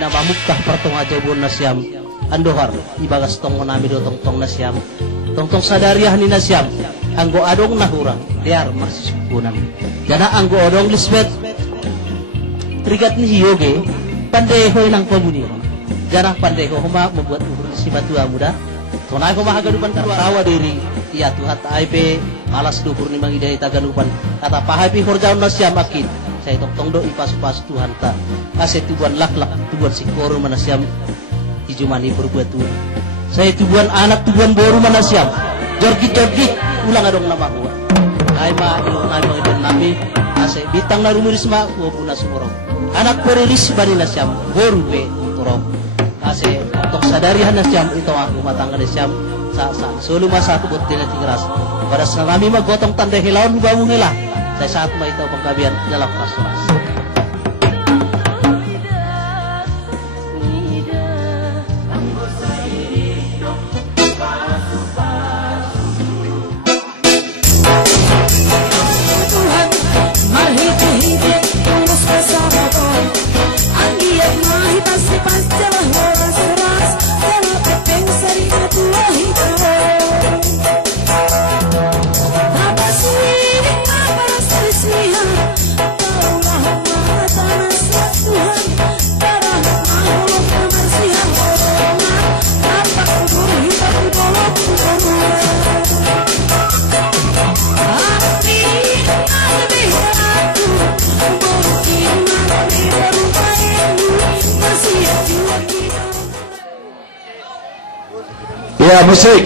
kinamamukah pertong aja buon nasyam andohar ibagas tong nami do tong nasyam tong sadariah ni nasyam anggo adong nahurang diar masih sukunan jana anggo odong lisbet trigat ni hiyoge pandai hoy nang pamuni jana pandai ho homa membuat si batua muda tonai ho maha gadupan tawa diri iya tuhat aipe malas dukur ni mangidai taganupan kata pahapi horjaun nasyam akid saya tong do ipas-pas Tuhan tak kasih tubuhan lak-lak tubuhan sikoro manasyam ijumani berbuat Tuhan saya tubuhan anak tubuhan boru manasyam jorgit ulang adong nama huwa ay ma ilo na mga nami kasih bitang na rumurisma wabuna sumurong anak periris bani nasyam boru be turong kasih untuk sadarihan nasyam ito ang umatangga nasyam sa solo masa tubot din at tigras para sa nami maggotong tanda hilawan hubamong hila saya saat itu pengkabian dalam kasuras. Ya, musik.